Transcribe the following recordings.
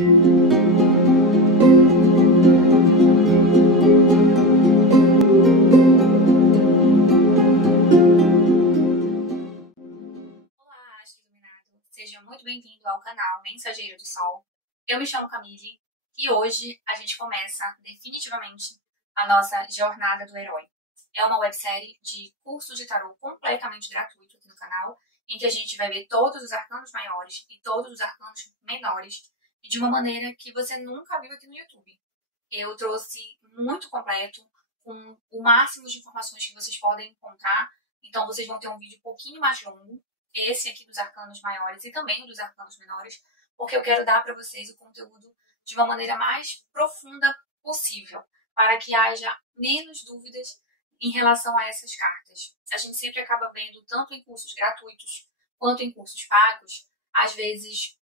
Olá, astro iluminado. Seja muito bem-vindo ao canal Mensageiro do Sol. Eu me chamo Camille e hoje a gente começa definitivamente a nossa Jornada do Herói. É uma websérie de curso de tarô completamente gratuito aqui no canal, em que a gente vai ver todos os arcanos maiores e todos os arcanos menores e de uma maneira que você nunca viu aqui no YouTube. Eu trouxe muito completo, com o máximo de informações que vocês podem encontrar, então vocês vão ter um vídeo um pouquinho mais longo, esse aqui dos arcanos maiores e também o dos arcanos menores, porque eu quero dar para vocês o conteúdo de uma maneira mais profunda possível, para que haja menos dúvidas em relação a essas cartas. A gente sempre acaba vendo, tanto em cursos gratuitos quanto em cursos pagos, às vezes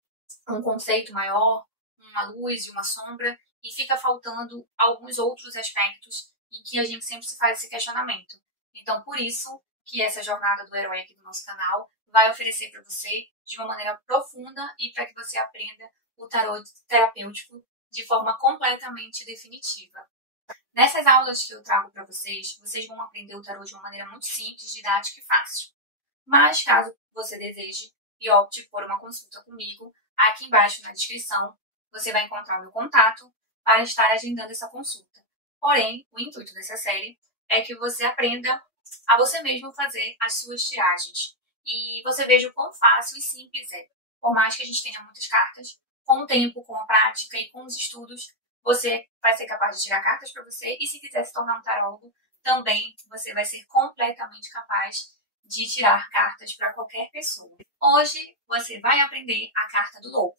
um conceito maior, uma luz e uma sombra, e fica faltando alguns outros aspectos em que a gente sempre se faz esse questionamento. Então, por isso que essa jornada do herói aqui do nosso canal vai oferecer para você de uma maneira profunda e para que você aprenda o tarô terapêutico de forma completamente definitiva. Nessas aulas que eu trago para vocês, vocês vão aprender o tarô de uma maneira muito simples, didática e fácil. Mas caso você deseje e opte por uma consulta comigo, aqui embaixo na descrição você vai encontrar o meu contato para estar agendando essa consulta. Porém, o intuito dessa série é que você aprenda a você mesmo fazer as suas tiragens. E você veja o quão fácil e simples é. Por mais que a gente tenha muitas cartas, com o tempo, com a prática e com os estudos, você vai ser capaz de tirar cartas para você. E se quiser se tornar um tarólogo, também você vai ser completamente capaz de tirar cartas para qualquer pessoa. Hoje você vai aprender a carta do louco.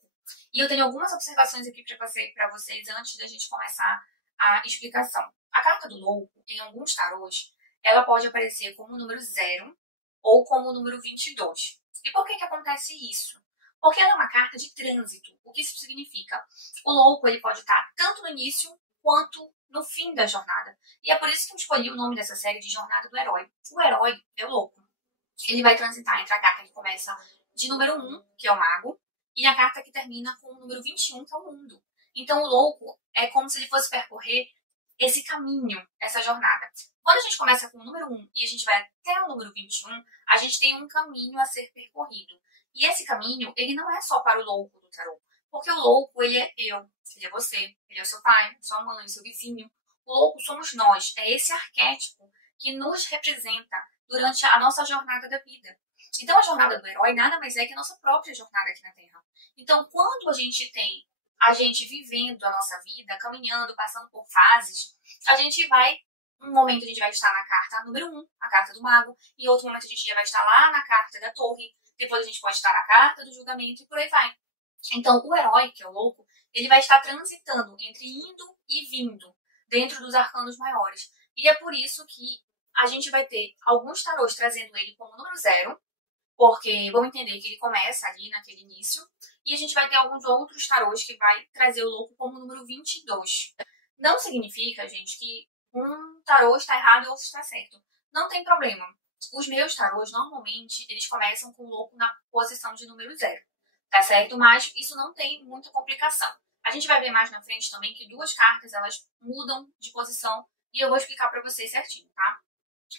E eu tenho algumas observações aqui para vocês antes da gente começar a explicação. A carta do louco, em alguns tarôs, ela pode aparecer como o número 0 ou como o número 22. E por que acontece isso? Porque ela é uma carta de trânsito. O que isso significa? O louco ele pode estar tanto no início quanto no fim da jornada. E é por isso que eu escolhi o nome dessa série de Jornada do Herói. O herói é o louco. Ele vai transitar entre a carta que começa de número 1, que é o mago, e a carta que termina com o número 21, que é o mundo. Então o louco é como se ele fosse percorrer esse caminho, essa jornada. Quando a gente começa com o número 1 e a gente vai até o número 21, a gente tem um caminho a ser percorrido. E esse caminho, ele não é só para o louco do tarô. Porque o louco, ele é eu, ele é você, ele é o seu pai, sua mãe, seu vizinho. O louco somos nós, é esse arquétipo que nos representa durante a nossa jornada da vida. Então a jornada do herói nada mais é que a nossa própria jornada aqui na Terra. Então quando a gente tem a gente vivendo a nossa vida, caminhando, passando por fases, a gente vai, um momento a gente vai estar na carta número 1, a carta do mago, e outro momento a gente já vai estar lá na carta da torre, depois a gente pode estar na carta do julgamento e por aí vai. Então o herói, que é o louco, ele vai estar transitando entre indo e vindo dentro dos arcanos maiores. E é por isso que a gente vai ter alguns tarôs trazendo ele como número 0, porque vão entender que ele começa ali naquele início, e a gente vai ter alguns outros tarôs que vai trazer o louco como número 22. Não significa, gente, que um tarô está errado e outro está certo. Não tem problema. Os meus tarôs, normalmente, eles começam com o louco na posição de número 0, tá certo? Mas isso não tem muita complicação. A gente vai ver mais na frente também que duas cartas, elas mudam de posição, e eu vou explicar pra vocês certinho, tá?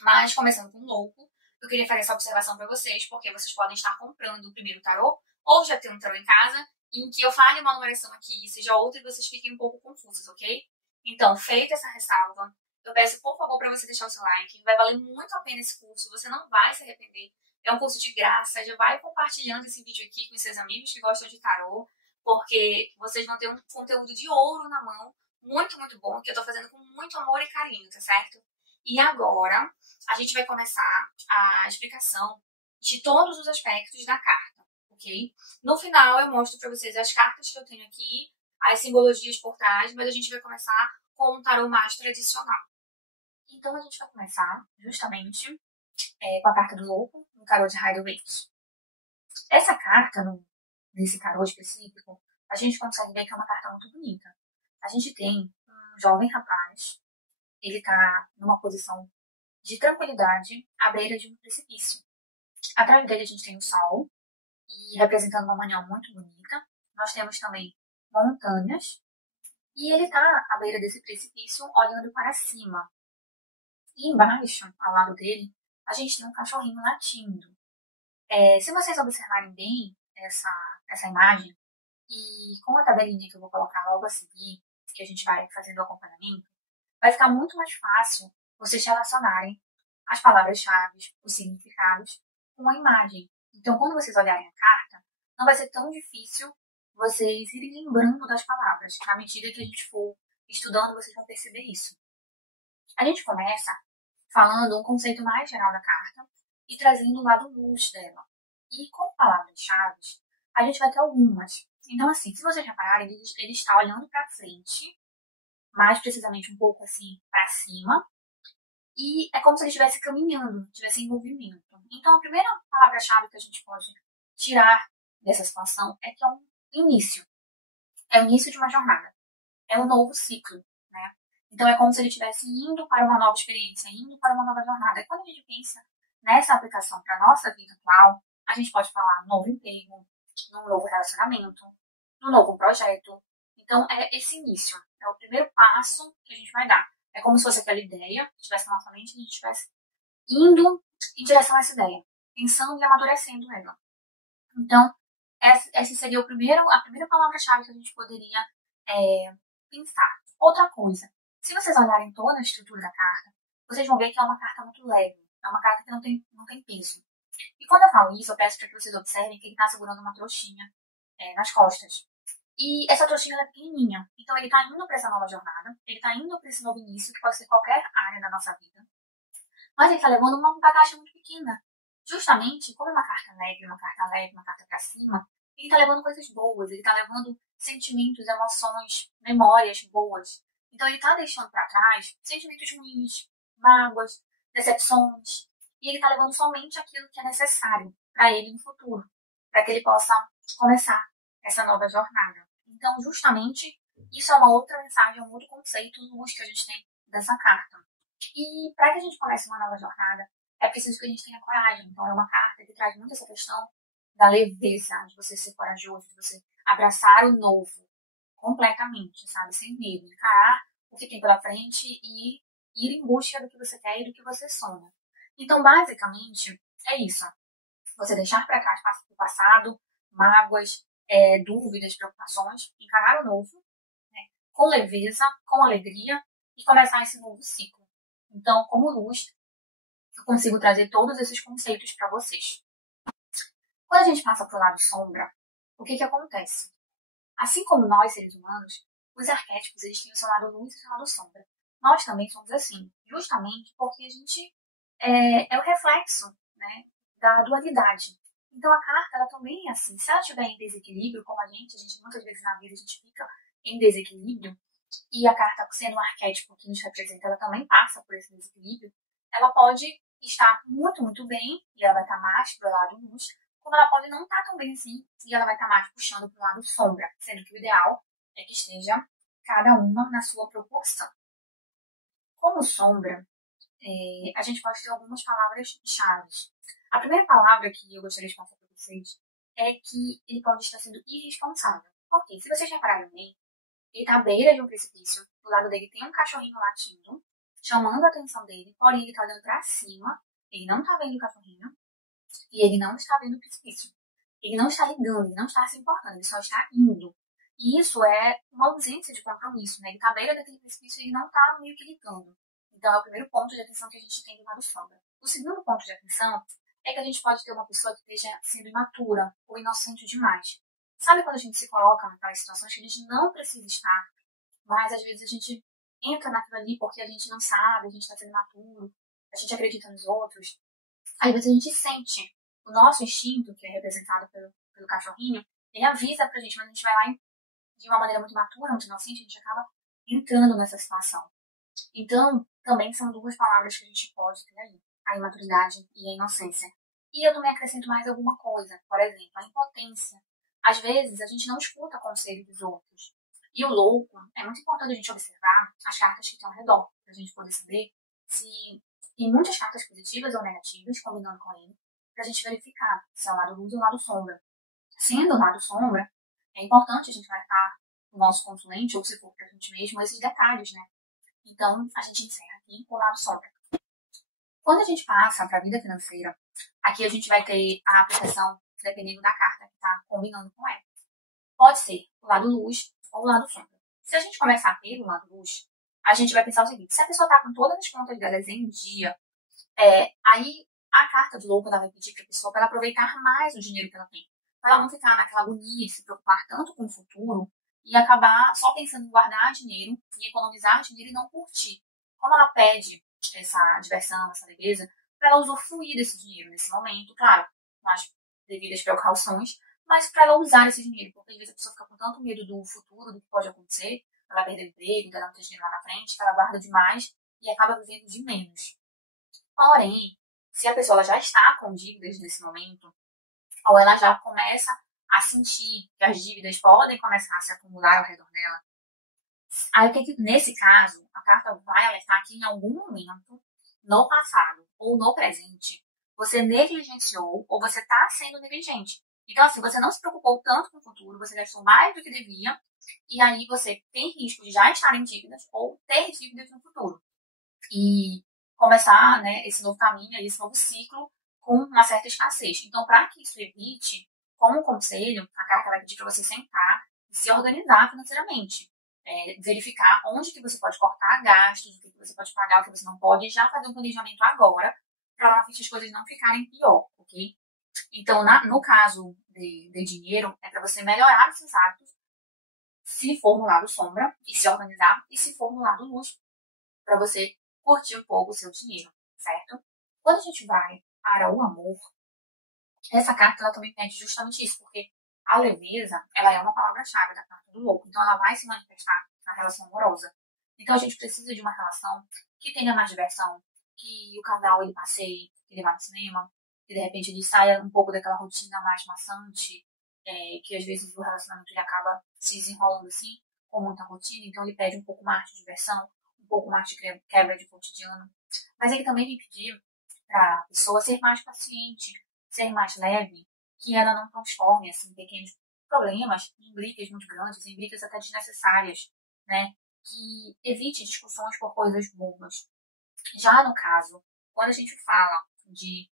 Mas, começando com o louco, eu queria fazer essa observação para vocês, porque vocês podem estar comprando o primeiro tarô, ou já ter um tarô em casa, em que eu fale uma numeração aqui e seja outra e vocês fiquem um pouco confusos, ok? Então, feita essa ressalva, eu peço, por favor, para você deixar o seu like. Vai valer muito a pena esse curso, você não vai se arrepender. É um curso de graça, já vai compartilhando esse vídeo aqui com seus amigos que gostam de tarô, porque vocês vão ter um conteúdo de ouro na mão, muito, muito bom, que eu tô fazendo com muito amor e carinho, tá certo? E agora, a gente vai começar a explicação de todos os aspectos da carta, ok? No final, eu mostro para vocês as cartas que eu tenho aqui, as simbologias por trás, mas a gente vai começar com um tarô mais tradicional. Então, a gente vai começar justamente com a carta do louco, no tarô de Rider-Waite. Essa carta, nesse tarô específico, a gente consegue ver que é uma carta muito bonita. A gente tem um jovem rapaz, ele está numa posição de tranquilidade à beira de um precipício. Atrás dele a gente tem o sol, e representando uma manhã muito bonita. Nós temos também montanhas, e ele está à beira desse precipício olhando para cima. E embaixo, ao lado dele, a gente tem um cachorrinho latindo. Se vocês observarem bem essa imagem, e com a tabelinha que eu vou colocar logo a seguir, que a gente vai fazendo o acompanhamento, vai ficar muito mais fácil vocês relacionarem as palavras-chave, os significados, com a imagem. Então, quando vocês olharem a carta, não vai ser tão difícil vocês irem lembrando das palavras. À medida que a gente for estudando, vocês vão perceber isso. A gente começa falando um conceito mais geral da carta e trazendo o lado luz dela. E com palavras-chave, a gente vai ter algumas. Então, assim, se vocês repararem, ele está olhando para frente, mais precisamente um pouco assim para cima, e é como se ele estivesse caminhando, estivesse em movimento. Então, a primeira palavra-chave que a gente pode tirar dessa situação é que é um início. É o início de uma jornada. É um novo ciclo, né? Então, é como se ele estivesse indo para uma nova experiência, indo para uma nova jornada. E quando a gente pensa nessa aplicação para a nossa vida atual, a gente pode falar num novo emprego, num novo relacionamento, num novo projeto. Então, é esse início. É o primeiro passo que a gente vai dar. É como se fosse aquela ideia que estivesse na nossa mente e a gente estivesse indo em direção a essa ideia, pensando e amadurecendo ela. Então, essa seria a primeira palavra-chave que a gente poderia pensar. Outra coisa, se vocês olharem toda a estrutura da carta, vocês vão ver que é uma carta muito leve, é uma carta que não tem peso. E quando eu falo isso, eu peço para que vocês observem que ele está segurando uma trouxinha nas costas. E essa trouxinha é pequenininha. Então, ele está indo para essa nova jornada, ele está indo para esse novo início, que pode ser qualquer área da nossa vida. Mas ele está levando uma bagagem muito pequena. Justamente, como é uma carta leve, uma carta para cima, ele está levando coisas boas, ele está levando sentimentos, emoções, memórias boas. Então, ele está deixando para trás sentimentos ruins, mágoas, decepções. E ele está levando somente aquilo que é necessário para ele no futuro, para que ele possa começar essa nova jornada. Então, justamente, isso é uma outra mensagem, um outro conceito luz que a gente tem dessa carta. E para que a gente comece uma nova jornada, é preciso que a gente tenha coragem. Então, é uma carta que traz muito essa questão da leveza, de você ser corajoso, de você abraçar o novo completamente, sabe? Sem medo, encarar o que tem pela frente e ir em busca do que você quer e do que você sonha. Então, basicamente, é isso. Você deixar para trás o passado, mágoas, dúvidas, preocupações, encarar o novo, né, com leveza, com alegria e começar esse novo ciclo. Então, como luz, eu consigo trazer todos esses conceitos para vocês. Quando a gente passa para o lado sombra, o que acontece? Assim como nós, seres humanos, os arquétipos eles têm o seu lado luz e o seu lado sombra. Nós também somos assim, justamente porque a gente é o reflexo, né, da dualidade. Então a carta ela também é assim. Se ela estiver em desequilíbrio, como a gente muitas vezes na vida a gente fica em desequilíbrio, e a carta sendo um arquétipo que nos representa, ela também passa por esse desequilíbrio, ela pode estar muito, muito bem, e ela vai estar mais para o lado luz, como ela pode não estar tão bem assim, e ela vai estar mais puxando para o lado sombra, sendo que o ideal é que esteja cada uma na sua proporção. Como sombra, a gente pode ter algumas palavras-chave. A primeira palavra que eu gostaria de passar para vocês é que ele pode estar sendo irresponsável. Por quê? Se vocês repararem bem, ele está à beira de um precipício, do lado dele tem um cachorrinho latindo, chamando a atenção dele, porém ele está olhando para cima, ele não está vendo o cachorrinho, e ele não está vendo o precipício. Ele não está ligando, ele não está se importando, ele só está indo. E isso é uma ausência de compromisso, né? Ele está à beira daquele precipício e ele não está meio que ligando. Então, é o primeiro ponto de atenção que a gente tem do lado sombra. O segundo ponto de atenção é que a gente pode ter uma pessoa que esteja sendo imatura ou inocente demais. Sabe quando a gente se coloca naquelas situações que a gente não precisa estar, mas às vezes a gente entra naquilo ali porque a gente não sabe, a gente está sendo imaturo, a gente acredita nos outros. Às vezes a gente sente o nosso instinto, que é representado pelo cachorrinho, ele avisa pra gente, mas a gente vai lá de uma maneira muito imatura, muito inocente, a gente acaba entrando nessa situação. Então, também são duas palavras que a gente pode ter aí, a imaturidade e a inocência. E eu também acrescento mais alguma coisa, por exemplo, a impotência. Às vezes, a gente não escuta conselho dos outros. E o louco, é muito importante a gente observar as cartas que estão ao redor, para a gente poder saber se tem muitas cartas positivas ou negativas, combinando com ele, para a gente verificar se é o lado luz ou o lado sombra. Sendo o lado sombra, é importante a gente vai estar o nosso consulente, ou se for para a gente mesmo, esses detalhes, né? Então, a gente encerra aqui com o lado sombra. Quando a gente passa para a vida financeira, aqui a gente vai ter a aplicação dependendo da carta que está combinando com ela. Pode ser o lado luz ou o lado sombra. Se a gente começar pelo lado luz, a gente vai pensar o seguinte: se a pessoa está com todas as contas delas em dia, aí a carta do louco ela vai pedir para a pessoa para ela aproveitar mais o dinheiro que ela tem. Para ela não ficar naquela agonia e se preocupar tanto com o futuro e acabar só pensando em guardar dinheiro e economizar dinheiro e não curtir. Como ela pede essa diversão, essa leveza, para ela usufruir desse dinheiro nesse momento, claro, com as devidas precauções, mas para ela usar esse dinheiro, porque às vezes a pessoa fica com tanto medo do futuro, do que pode acontecer, ela perder o emprego, ela não ter dinheiro lá na frente, que ela guarda demais e acaba vivendo de menos. Porém, se a pessoa já está com dívidas nesse momento, ou ela já começa a sentir que as dívidas podem começar a se acumular ao redor dela, aí nesse caso, a carta vai alertar que em algum momento, no passado ou no presente, você negligenciou ou você está sendo negligente. Então, assim, você não se preocupou tanto com o futuro, você gastou mais do que devia, e aí você tem risco de já estar em dívidas ou ter dívidas no futuro. E começar, né, esse novo caminho, esse novo ciclo com uma certa escassez. Então, para que isso evite, como conselho, a carta vai pedir para você sentar e se organizar financeiramente. Verificar onde que você pode cortar gastos, o que você pode pagar, o que você não pode, e já fazer um planejamento agora, para lá as coisas não ficarem pior, ok? Então, no caso de dinheiro, é para você melhorar esses hábitos, se for no lado sombra, e se organizar, e se for no lado luz, para você curtir um pouco o seu dinheiro, certo? Quando a gente vai para o amor, essa carta ela também pede justamente isso, porque a leveza, ela é uma palavra-chave da carta do louco, então ela vai se manifestar na relação amorosa. Então a gente precisa de uma relação que tenha mais diversão, que o casal ele passeie, que ele vá no cinema, que de repente ele saia um pouco daquela rotina mais maçante, que às vezes o relacionamento ele acaba se desenrolando assim, com muita rotina, então ele pede um pouco mais de diversão, um pouco mais de quebra de cotidiano. Mas ele também vem pedir para a pessoa ser mais paciente, ser mais leve, que ela não transforme assim, pequenos problemas em brigas muito grandes, em brigas até desnecessárias, né? Que evite discussões por coisas bobas. Já no caso, quando a gente fala de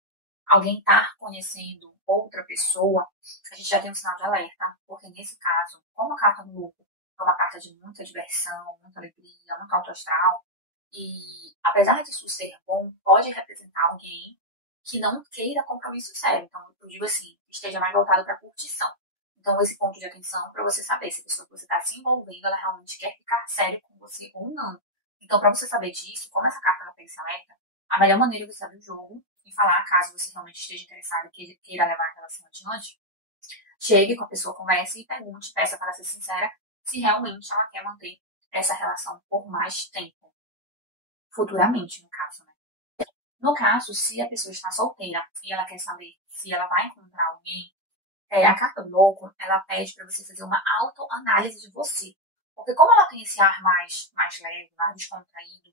alguém estar conhecendo outra pessoa, a gente já tem um sinal de alerta, porque nesse caso, como a carta do louco é uma carta de muita diversão, muita alegria, muito alto astral, e apesar disso ser bom, pode representar alguém que não queira compromisso sério. Então, eu digo assim, esteja mais voltado para curtição. Então, esse ponto de atenção para você saber se a pessoa que você está se envolvendo, ela realmente quer ficar sério com você ou não. Então, para você saber disso, como essa carta ela tem esse alerta, a melhor maneira é você abrir o jogo e falar, caso você realmente esteja interessado e queira levar a relação adiante, chegue com a pessoa, converse e pergunte, peça para ser sincera, se realmente ela quer manter essa relação por mais tempo. Futuramente, no caso, né? No caso, se a pessoa está solteira e ela quer saber se ela vai encontrar alguém, a carta do louco, ela pede para você fazer uma autoanálise de você. Porque como ela tem esse ar mais leve, mais descontraído,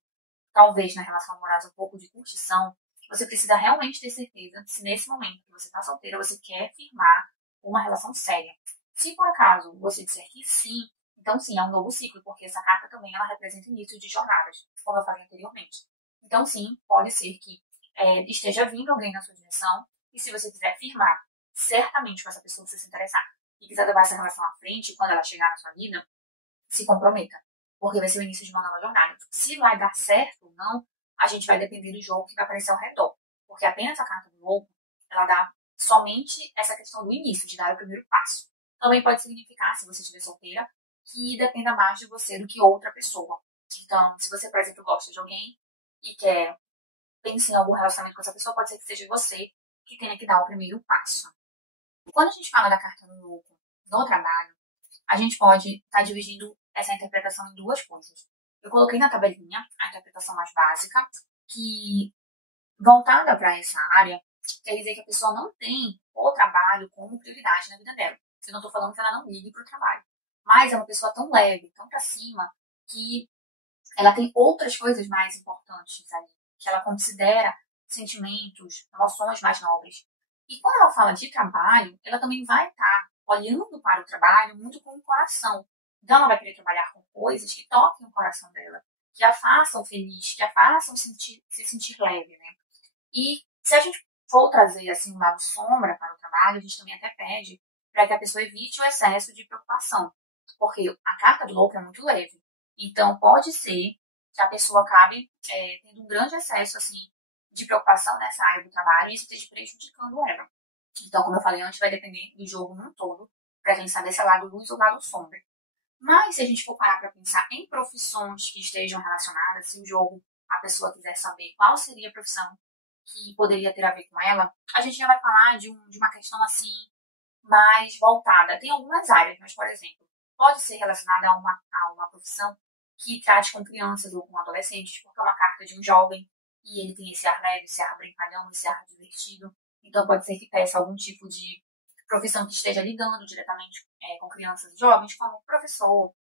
talvez na relação amorosa um pouco de curtição, você precisa realmente ter certeza se nesse momento que você está solteira, você quer firmar uma relação séria. Se por acaso você disser que sim, então sim, é um novo ciclo, porque essa carta também ela representa início de jornadas, como eu falei anteriormente. Então sim, pode ser que esteja vindo alguém na sua direção, e se você quiser firmar certamente com essa pessoa que você se interessar e quiser levar essa relação à frente, quando ela chegar na sua vida, se comprometa, porque vai ser o início de uma nova jornada. Se vai dar certo ou não, a gente vai depender do jogo que vai aparecer ao redor, porque apenas a carta do louco, ela dá somente essa questão do início, de dar o primeiro passo. Também pode significar, se você estiver solteira, que dependa mais de você do que outra pessoa. Então, se você, por exemplo, gosta de alguém e quer pensar em algum relacionamento com essa pessoa, pode ser que seja você que tenha que dar o primeiro passo. Quando a gente fala da carta do louco no trabalho, a gente pode estar dividindo essa interpretação em duas coisas. Eu coloquei na tabelinha a interpretação mais básica, que voltada para essa área, quer dizer que a pessoa não tem o trabalho como prioridade na vida dela. Eu não estou falando que ela não ligue para o trabalho, mas é uma pessoa tão leve, tão para cima, que ela tem outras coisas mais importantes ali, que ela considera sentimentos, emoções mais nobres. E quando ela fala de trabalho, ela também vai estar olhando para o trabalho muito com o coração. Então, ela vai querer trabalhar com coisas que toquem o coração dela, que a façam feliz, que a façam se sentir leve, né? E se a gente for trazer, assim, um lado sombra para o trabalho, a gente também até pede para que a pessoa evite o excesso de preocupação, porque a carta do louco é muito leve. Então, pode ser que a pessoa acabe tendo um grande excesso, assim, de preocupação nessa área do trabalho e isso esteja prejudicando ela. Então, como eu falei antes, vai depender do jogo no todo, para a gente saber se é lado luz ou lado sombra. Mas, se a gente for parar para pensar em profissões que estejam relacionadas, se o jogo, a pessoa quiser saber qual seria a profissão que poderia ter a ver com ela, a gente já vai falar de uma questão, assim, mais voltada. Tem algumas áreas, mas, por exemplo, pode ser relacionada a uma profissão que trate com crianças ou com adolescentes, porque é uma carta de um jovem e ele tem esse ar leve, esse ar brincalhão, esse ar divertido. Então, pode ser que peça algum tipo de profissão que esteja lidando diretamente com crianças e jovens, como professor,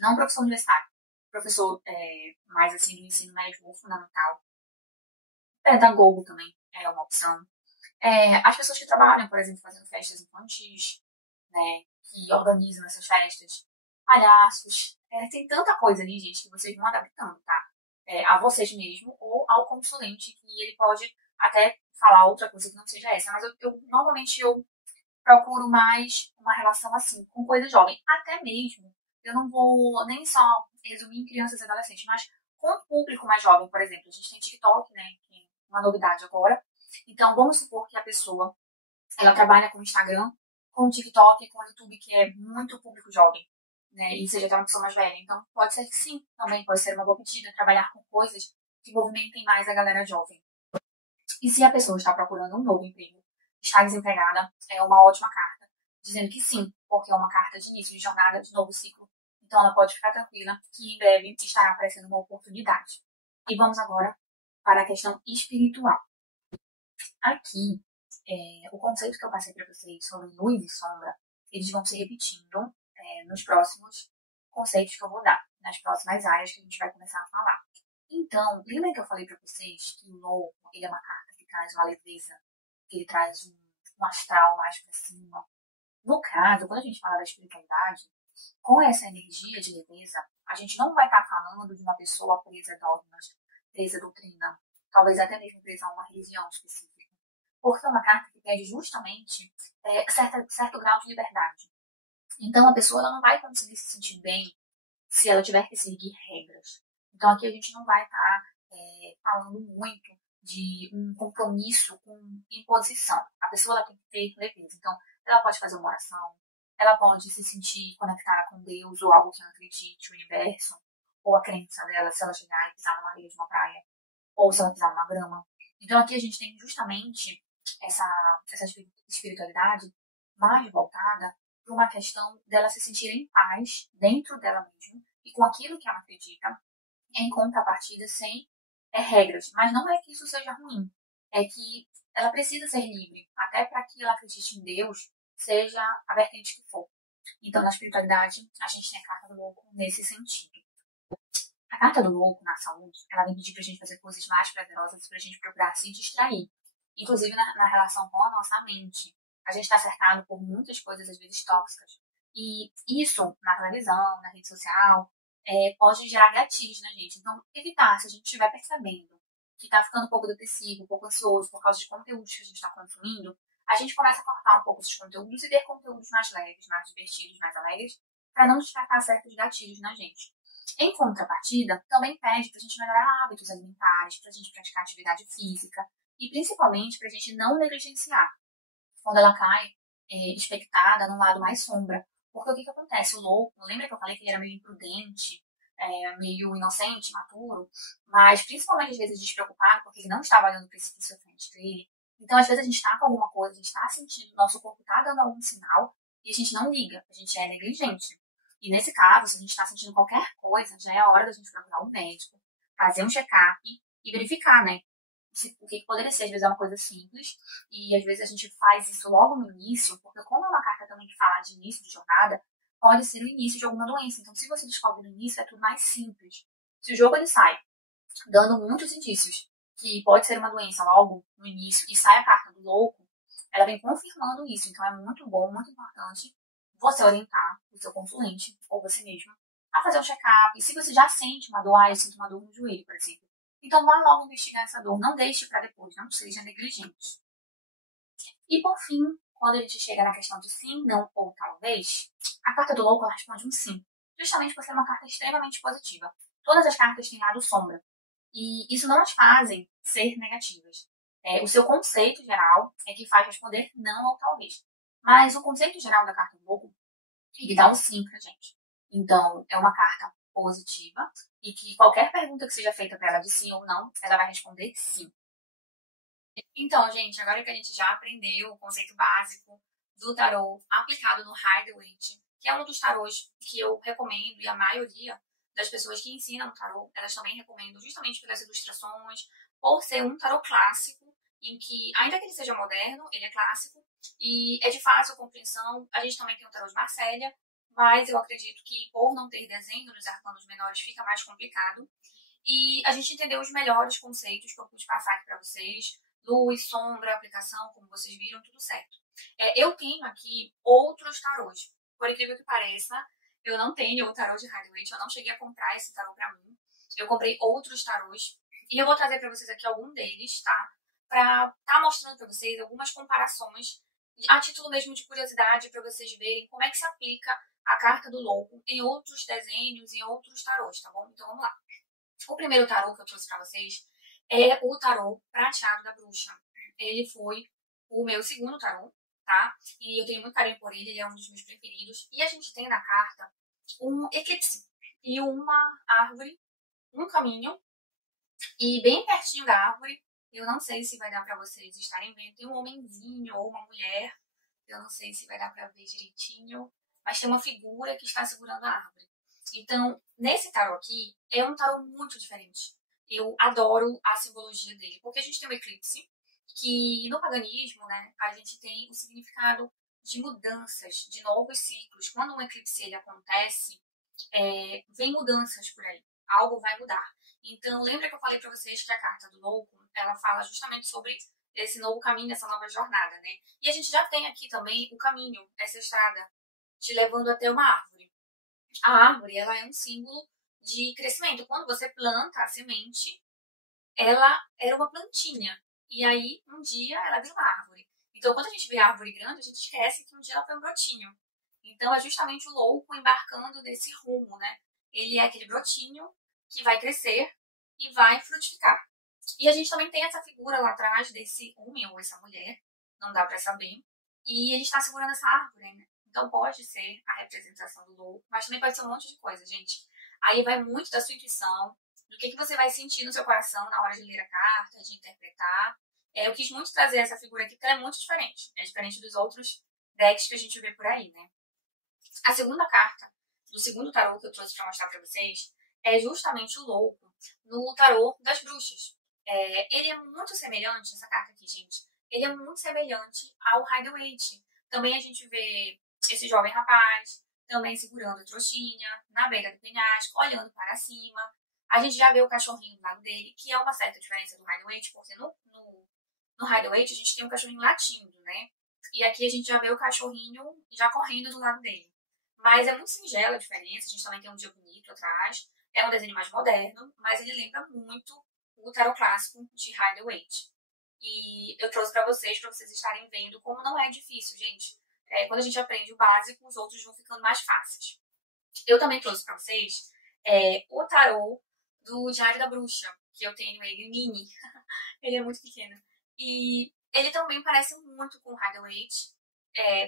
não professor universitário, professor mais assim do ensino médio ou fundamental. Pedagogo também é uma opção. As pessoas que trabalham, por exemplo, fazendo festas infantis, né, que organizam essas festas, palhaços, tem tanta coisa ali, gente, que vocês vão adaptando, tá? A vocês mesmo ou ao consulente, que ele pode até falar outra coisa que não seja essa, mas normalmente eu procuro mais uma relação assim, com coisa jovem. Até mesmo, eu não vou nem só resumir em crianças e adolescentes, mas com o público mais jovem, por exemplo. A gente tem TikTok, né, que é uma novidade agora. Então, vamos supor que a pessoa, ela trabalha com Instagram, com TikTok e com YouTube, que é muito público jovem, né, e seja até uma pessoa mais velha. Então, pode ser que sim, também pode ser uma boa pedida, trabalhar com coisas que movimentem mais a galera jovem. E se a pessoa está procurando um novo emprego, está desempregada, é uma ótima carta, dizendo que sim, porque é uma carta de início de jornada, de novo ciclo. Então ela pode ficar tranquila que em breve estará aparecendo uma oportunidade. E vamos agora para a questão espiritual. Aqui, o conceito que eu passei para vocês sobre luz e sombra, eles vão se repetindo nos próximos conceitos que eu vou dar, nas próximas áreas que a gente vai começar a falar. Então, lembra que eu falei para vocês que o louco, ele é uma carta que traz uma leveza, que ele traz um astral mais para cima. No caso, quando a gente fala da espiritualidade, com essa energia de leveza, a gente não vai estar falando de uma pessoa presa a dogmas, presa a doutrina, talvez até mesmo presa a uma religião específica. Porque é uma carta que pede justamente certo grau de liberdade. Então, a pessoa ela não vai conseguir se sentir bem se ela tiver que seguir regras. Então, aqui a gente não vai estar falando muito de um compromisso com imposição. A pessoa ela tem que ter leveza. Então, ela pode fazer uma oração, ela pode se sentir conectada com Deus ou algo que ela acredite, o universo, ou a crença dela, se ela chegar e pisar numa areia de uma praia, ou se ela pisar numa grama. Então, aqui a gente tem justamente essa espiritualidade mais voltada para uma questão dela se sentir em paz dentro dela mesma e com aquilo que ela acredita, em contrapartida sem regras. Mas não é que isso seja ruim, é que ela precisa ser livre, até para que ela acredite em Deus, seja a vertente que for. Então, na espiritualidade, a gente tem a carta do louco nesse sentido. A carta do louco na saúde, ela vem pedir pra gente fazer coisas mais prazerosas, pra gente procurar se distrair. Inclusive na relação com a nossa mente. A gente está cercado por muitas coisas, às vezes, tóxicas. E isso, na televisão, na rede social, pode gerar gatilhos na gente. Então, evitar, se a gente estiver percebendo que está ficando um pouco depressivo, um pouco ansioso por causa de conteúdos que a gente está consumindo, a gente começa a cortar um pouco esses conteúdos e ver conteúdos mais leves, mais divertidos, mais alegres, para não destacar certos gatilhos na gente. Em contrapartida, também pede para a gente melhorar hábitos alimentares, para a gente praticar atividade física e principalmente para a gente não negligenciar quando ela cai expectada num lado mais sombra. Porque o que acontece? O louco, lembra que eu falei que ele era meio imprudente, meio inocente, maturo, mas principalmente às vezes despreocupado, porque ele não estava olhando o precipício à frente dele. Então, às vezes a gente está com alguma coisa, a gente está sentindo, nosso corpo está dando algum sinal e a gente não liga, a gente é negligente. E nesse caso, se a gente está sentindo qualquer coisa, já é a hora da gente procurar um médico, fazer um check-up e verificar, né? O que poderia ser, às vezes é uma coisa simples, e às vezes a gente faz isso logo no início, porque como é uma carta também que fala de início de jornada, pode ser o início de alguma doença. Então, se você descobre no início, é tudo mais simples. Se o jogo ele sai dando muitos indícios que pode ser uma doença logo no início, e sai a carta do louco, ela vem confirmando isso. Então, é muito bom, muito importante você orientar o seu consulente, ou você mesmo, a fazer um check-up. E se você já sente uma dor, eu sinto uma dor no joelho, por exemplo. Então, vá logo investigar essa dor. Não deixe para depois, não seja negligente. E, por fim, quando a gente chega na questão de sim, não ou talvez, a carta do louco responde um sim. Justamente por ser uma carta extremamente positiva. Todas as cartas têm lado sombra. E isso não as fazem ser negativas. O seu conceito geral é que faz responder não ou talvez. Mas o conceito geral da carta do louco, ele dá um sim pra gente. Então, é uma carta positiva e que qualquer pergunta que seja feita para ela de sim ou não, ela vai responder sim. Então, gente, agora que a gente já aprendeu o conceito básico do tarô aplicado no Rider-Waite, que é um dos tarôs que eu recomendo, e a maioria das pessoas que ensinam tarô, elas também recomendam justamente pelas ilustrações, por ser um tarô clássico, em que, ainda que ele seja moderno, ele é clássico, e é de fácil compreensão. A gente também tem o tarô de Marselha, mas eu acredito que, por não ter desenho nos arcanos menores, fica mais complicado. E a gente entendeu os melhores conceitos que eu pude passar aqui para vocês, luz, sombra, aplicação, como vocês viram, tudo certo. Eu tenho aqui outros tarôs. Por incrível que pareça, eu não tenho o tarô de Rider-Waite, eu não cheguei a comprar esse tarô pra mim. Eu comprei outros tarôs e eu vou trazer pra vocês aqui algum deles, tá? Pra tá mostrando pra vocês algumas comparações, a título mesmo de curiosidade, pra vocês verem como é que se aplica a carta do louco em outros desenhos, em outros tarôs, tá bom? Então vamos lá. O primeiro tarô que eu trouxe pra vocês é o tarô prateado da bruxa. Ele foi o meu segundo tarô, tá? E eu tenho muito carinho por ele, ele é um dos meus preferidos. E a gente tem na carta um eclipse e uma árvore, um caminho, e bem pertinho da árvore, eu não sei se vai dar pra vocês estarem vendo, tem um homenzinho ou uma mulher, eu não sei se vai dar pra ver direitinho, mas tem uma figura que está segurando a árvore. Então, nesse tarô aqui, é um tarô muito diferente. Eu adoro a simbologia dele, porque a gente tem o eclipse, que no paganismo, né, a gente tem o significado de mudanças, de novos ciclos. Quando um eclipse ele acontece, vem mudanças por aí, algo vai mudar. Então, lembra que eu falei para vocês que a carta do louco, ela fala justamente sobre esse novo caminho, essa nova jornada, né? E a gente já tem aqui também o caminho, essa estrada, te levando até uma árvore. A árvore, ela é um símbolo de crescimento. Quando você planta a semente, ela era uma plantinha. E aí, um dia, ela vira uma árvore. Então, quando a gente vê a árvore grande, a gente esquece que um dia ela foi um brotinho. Então, é justamente o louco embarcando nesse rumo, né? Ele é aquele brotinho que vai crescer e vai frutificar. E a gente também tem essa figura lá atrás desse homem ou essa mulher, não dá pra saber. E ele está segurando essa árvore, né? Então, pode ser a representação do louco, mas também pode ser um monte de coisa, gente. Aí vai muito da sua intuição, do que você vai sentir no seu coração na hora de ler a carta, de interpretar. Eu quis muito trazer essa figura aqui, porque ela é muito diferente. É diferente dos outros decks que a gente vê por aí, né? A segunda carta do segundo tarô que eu trouxe para mostrar para vocês é justamente o louco no tarô das bruxas. Ele é muito semelhante, essa carta aqui, gente, ele é muito semelhante ao Rider-Waite. Também a gente vê esse jovem rapaz, também segurando a trouxinha, na beira do penhasco, olhando para cima. A gente já vê o cachorrinho do lado dele, que é uma certa diferença do Rider-Waite, porque no Rider-Waite a gente tem um cachorrinho latindo, né? E aqui a gente já vê o cachorrinho já correndo do lado dele. Mas é muito singela a diferença, a gente também tem um dia bonito atrás. É um desenho mais moderno, mas ele lembra muito o tarot clássico de Rider-Waite. E eu trouxe para vocês estarem vendo como não é difícil, gente. Quando a gente aprende o básico, os outros vão ficando mais fáceis. Eu também trouxe para vocês o tarô do Diário da Bruxa, que eu tenho ele mini. Ele é muito pequeno. E ele também parece muito com o Rider-Waite.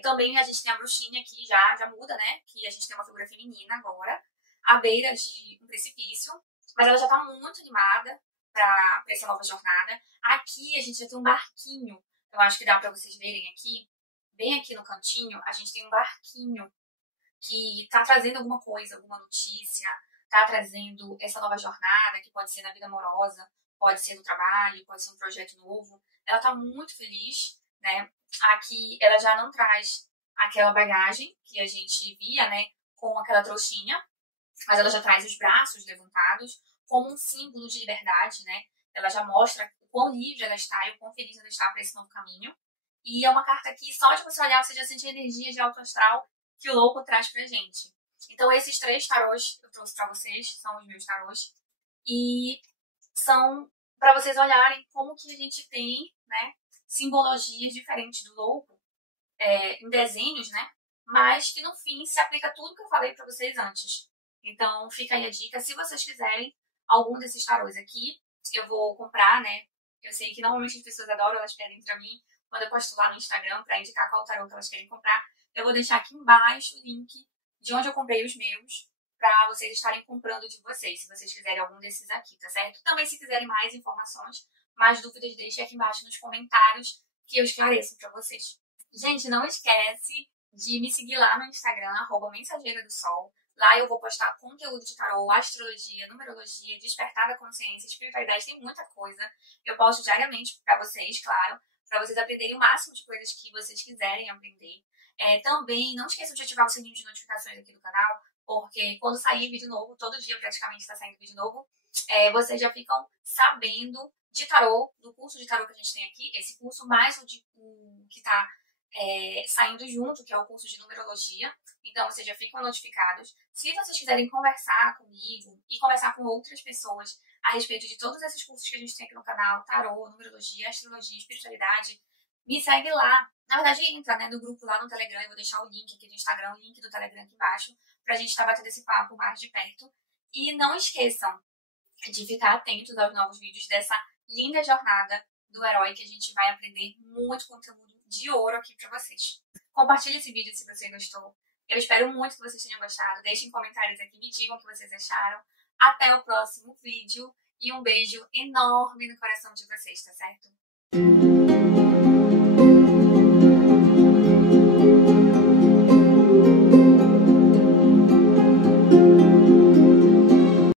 Também a gente tem a bruxinha aqui, já muda, né? Que a gente tem uma figura feminina agora, à beira de um precipício. Mas ela já tá muito animada pra essa nova jornada. Aqui a gente já tem um barquinho. Eu acho que dá pra vocês verem aqui. Bem aqui no cantinho, a gente tem um barquinho que tá trazendo alguma coisa, alguma notícia. Tá trazendo essa nova jornada, que pode ser na vida amorosa, pode ser no trabalho, pode ser um projeto novo. Ela tá muito feliz, né? Aqui ela já não traz aquela bagagem que a gente via, né, com aquela trouxinha, mas ela já traz os braços levantados como um símbolo de liberdade, né? Ela já mostra o quão livre ela está e o quão feliz ela está para esse novo caminho. E é uma carta que só de você olhar você já sente a energia de alto astral que o louco traz pra gente. Então, esses 3 tarôs eu trouxe pra vocês, são os meus tarôs, e são para vocês olharem como que a gente tem, né, simbologias diferentes do louco em desenhos, né, mas que no fim se aplica tudo que eu falei para vocês antes. Então, fica aí a dica. Se vocês quiserem algum desses tarôs aqui, eu vou comprar, né? Eu sei que normalmente as pessoas adoram, elas pedem pra mim, quando eu posto lá no Instagram, pra indicar qual tarô que elas querem comprar. Eu vou deixar aqui embaixo o link de onde eu comprei os meus, pra vocês estarem comprando de vocês, se vocês quiserem algum desses aqui, tá certo? Também, se quiserem mais informações, mais dúvidas, deixem aqui embaixo nos comentários que eu esclareço pra vocês. Gente, não esquece de me seguir lá no Instagram, @mensageira do sol. Lá eu vou postar conteúdo de tarô, astrologia, numerologia, despertar da consciência, espiritualidade, tem muita coisa. Eu posto diariamente pra vocês, claro, pra vocês aprenderem o máximo de coisas que vocês quiserem aprender. Também não esqueçam de ativar o sininho de notificações aqui do canal, porque quando sair vídeo novo, todo dia praticamente está saindo vídeo novo, vocês já ficam sabendo de tarô, do curso de tarô que a gente tem aqui, esse curso mais o que está saindo junto, que é o curso de numerologia. Então, vocês já ficam notificados. Se vocês quiserem conversar comigo e conversar com outras pessoas a respeito de todos esses cursos que a gente tem aqui no canal, tarô, numerologia, astrologia, espiritualidade, me segue lá. Na verdade, entra, né, no grupo lá no Telegram. Eu vou deixar o link aqui do Instagram, o link do Telegram aqui embaixo, pra gente estar batendo esse papo mais de perto. E não esqueçam de ficar atentos aos novos vídeos dessa linda jornada do herói, que a gente vai aprender muito conteúdo de ouro aqui pra vocês. Compartilhe esse vídeo se você gostou. Eu espero muito que vocês tenham gostado. Deixem comentários aqui, me digam o que vocês acharam. Até o próximo vídeo e um beijo enorme no coração de vocês, tá certo?